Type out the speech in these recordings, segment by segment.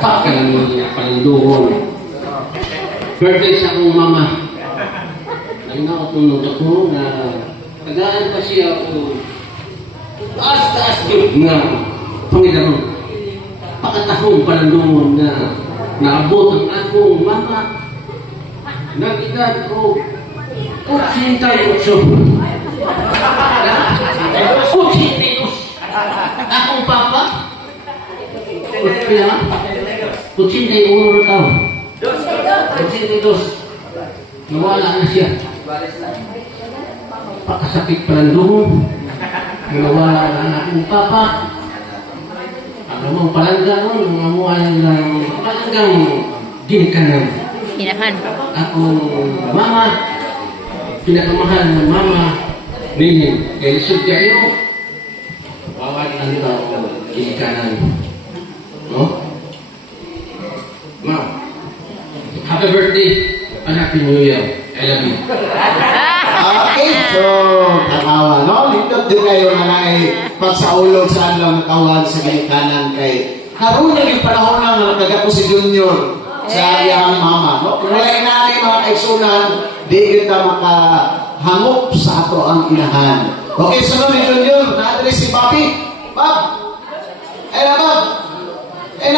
palinduhon. Birthday sa akong mama. Nakatulog ako na tagaan pa siya ako. Taas-taas yun nga Panginoon. Pakatahong palinduhon na naabot ang akong mama. Nag-edad ko 88. 82. Akong papa? 81 na taon. 82. Nawala na siya. Pakasakit palanduhon. Nawala na ang akong papa. Ang mga palangga nun, mga muwalan ng palanggang ginikanan. Hinahan. Akong mama, pinakamahal ng mama, Nining, kaya lisod kayo. Bawat ang tao, ginikanan. No? Ma, happy birthday and happy new year. I love you. Okay, so tamawa, no? Lindot din kayo na pagsaulog sa adlaw ng tawag sa ginikanan kay haron na yung panahon na nagkagapo si Junior sa iyang mama, no? Kung wala inali mga kaigsunan, di kita makahangop sa ato ang inahan. Okay, sunod ni Junior, na-address si Papi. Pap! Ay na, Pap! Ay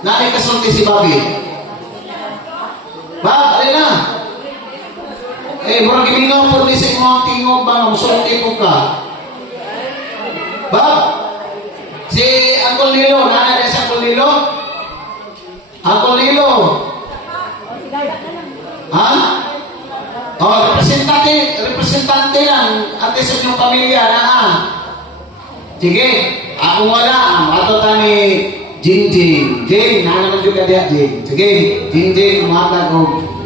na, kasulti si Papi. Pap, ay na! Murang gimingaw po ni sa imong tingog ba, musulti po ka. Pap! Si Uncle Lilo, nanay si Uncle Lilo? Uncle Lilo? Ha? Representante lang ate sa inyong pamilya na sige, ako wala ato tani Jingjing Jing, nanaman juga dia Jing sige, Jingjing umata ko